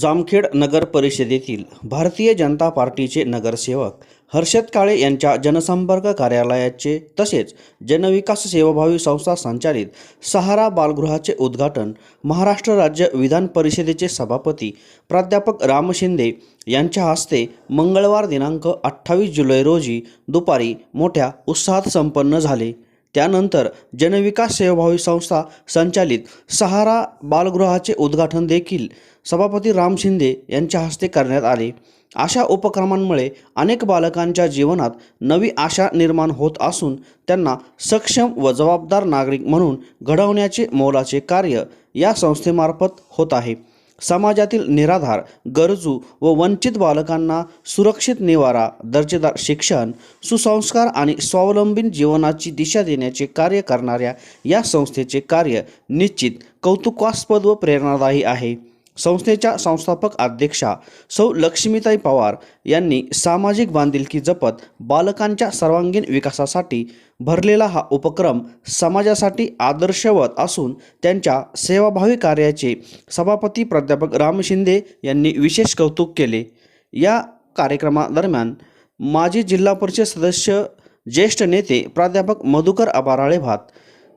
जामखेड नगर परिषदेतील भारतीय जनता पार्टीचे नगरसेवक हर्षद काळे यांच्या जनसंपर्क कार्यालयाचे तसेच जनविकास सेवाभावी संस्था संचालित सहारा बालगृहाचे उद्घाटन महाराष्ट्र राज्य विधान परिषदेचे सभापती प्राध्यापक राम शिंदे यांच्या हस्ते मंगळवार दिनांक 28 जुलै रोजी दुपारी मोठ्या उत्साहात संपन्न झाले। त्यानंतर जनविकास सेवाभावी संस्था संचालित सहारा बालगृहाचे उद्घाटन देखील सभापती राम शिंदे यांच्या हस्ते करण्यात आले। अशा उपक्रमांमुळे अनेक बालकांच्या जीवनात नवी आशा निर्माण होत असून त्यांना सक्षम व जबाबदार नागरिक म्हणून घडवण्याचे मोलाचे कार्य या संस्थेमार्फत होत आहे। समाजातील निराधार, गरजू व वंचित बालकांना सुरक्षित निवारा, दर्जेदार शिक्षण, सुसंस्कार आणि स्वावलंबी जीवनाची दिशा देण्याचे कार्य करणाऱ्या या संस्थेचे कार्य निश्चित कौतुकास्पद व प्रेरणादायी आहे। संस्थेच्या संस्थापक अध्यक्षा सौ लक्ष्मीताई पवार यांनी सामाजिक बांधिलकी जपत बालकांच्या सर्वांगीण विकासासाठी भरलेला हा उपक्रम समाजासाठी आदर्शवत असून त्यांच्या सेवाभावी कार्याचे सभापती प्राध्यापक राम शिंदे यांनी विशेष कौतुक केले। या कार्यक्रमादरम्यान माजी जिल्हा परिषद सदस्य, ज्येष्ठ नेते प्राध्यापक मधुकर अबाराळे भात,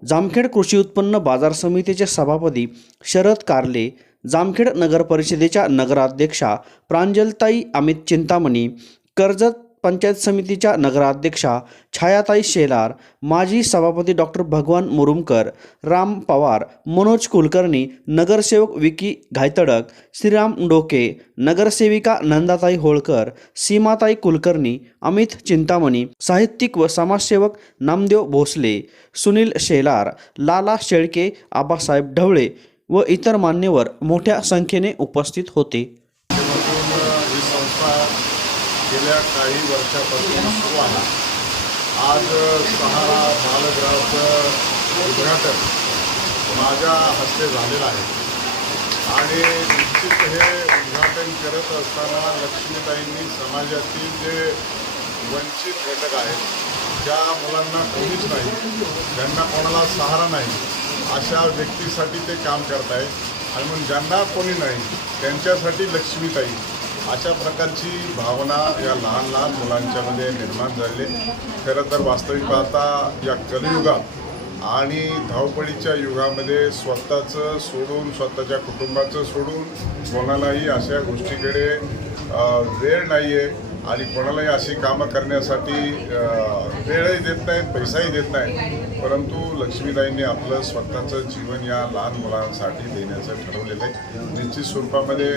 जामखेड कृषी उत्पन्न बाजार समितीचे सभापती शरद कारले, जामखेड नगर परिषदेच्या नगराध्यक्षा प्रांजलताई अमित चिंतामणी, कर्जत पंचायत समितीच्या नगराध्यक्षा छायाताई शेलार, माजी सभापती डॉक्टर भगवान मुरुमकर, राम पवार, मनोज कुलकर्णी, नगरसेवक विकी घायतडक, श्रीराम डोके, नगरसेविका नंदाताई होळकर, सीमाताई कुलकर्णी, अमित चिंतामणी, साहित्यिक व समाजसेवक नामदेव भोसले, सुनील शेलार, लाला शेळके, आबासाहेब ढवळे व इतर मान्यवर मोठ्या संख्येने उपस्थित होते। ही संस्था गेल्या काही वर्षापासून सुरू आहे। आज सहारा बालगृहाचं उद्घाटन माझ्या हस्ते झालेलं आहे आणि निश्चित हे उद्घाटन करत असताना लक्ष्मीताईंनी समाजातील जे वंचित घटक आहेत, ज्या मुलांना कोणीच नाही, ज्यांना कोणाला सहारा नाही, अशा व्यक्तीसाठी ते काम करत आहेत आणि म्हणून ज्यांना कोणी नाही त्यांच्यासाठी लक्ष्मीताई, अशा प्रकारची भावना या लहान लहान मुलांच्यामध्ये निर्माण झाली। खरं तर वास्तविक पाहता या कलियुगात आणि धावपळीच्या युगामध्ये स्वतःचं सोडून, स्वतःच्या कुटुंबाचं सोडून कोणालाही अशा गोष्टीकडे वेळ नाही आहे आणि कोणालाही अशी कामं करण्यासाठी वेळही देत नाहीत, पैसाही देत नाहीत। परंतु लक्ष्मीताईंनी आपलं स्वतःचं जीवन या लहान मुलांसाठी देण्याचं ठरवलेलं आहे। निश्चित स्वरूपामध्ये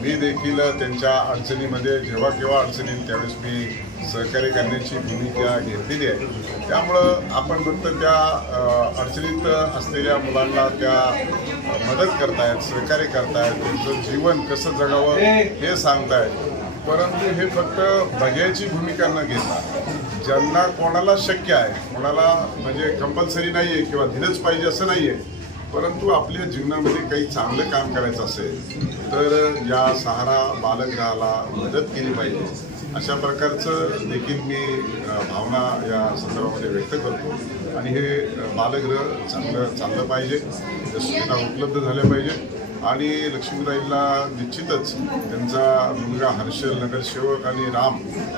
मी देखील त्यांच्या अडचणीमध्ये जेव्हा केव्हा अडचणी येईल त्यावेळेस मी सहकार्य करण्याची भूमिका घेतलेली आहे। त्यामुळं आपण फक्त त्या अडचणीत असलेल्या मुलांना त्या मदत करतायत, सहकार्य करतायत, त्यांचं जीवन कसं जगावं हे सांगतायत। परंतु हे फक्त बघायची भूमिका न घेता ज्यांना कोणाला शक्य आहे, कोणाला म्हणजे कंपल्सरी नाही आहे किंवा दिलंच पाहिजे असं नाही आहे, परंतु आपल्या जीवनामध्ये काही चांगलं काम करायचं असेल तर या सहारा बालगृहाला मदत केली पाहिजे। अशा प्रकारचं देखील मी भावना या संदर्भामध्ये व्यक्त करतो आणि हे बालगृह चांगलं पाहिजे, त्या सुविधा उपलब्ध झाल्या पाहिजे आणि लक्ष्मीताईंना निश्चितच त्यांचा मुलगा हर्षल नगरसेवक आणि राम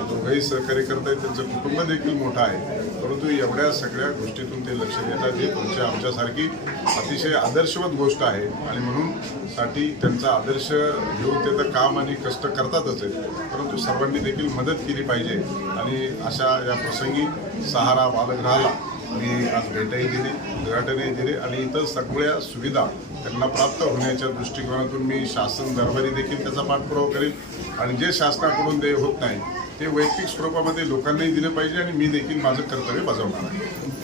दोघंही सहकार्य करत आहेत, त्यांचं कुटुंब देखील मोठं आहे। परंतु एवढ्या सगळ्या गोष्टीतून ते लक्ष देतात, हे तुमच्या आमच्यासारखी अतिशय आदर्शवत गोष्ट आहे आणि म्हणून साठी त्यांचा आदर्श घेऊन ते तर काम आणि कष्ट करतातच आहेत, परंतु सर्वांनी देखील मदत केली पाहिजे। आणि अशा या प्रसंगी सहारा बालगृहाला मी आज भेटही दिली, उद्घाटनही दिले आणि इतर सगळ्या सुविधा त्यांना प्राप्त होण्याच्या दृष्टिकोनातून मी शासन दरबारी देखील त्याचा पाठपुरावा करेल आणि जे शासनाकडून देय होत नाही ते वैयक्तिक स्वरूपामध्ये लोकांनाही दिलं पाहिजे आणि मी देखील माझं कर्तव्य बजावणार आहे।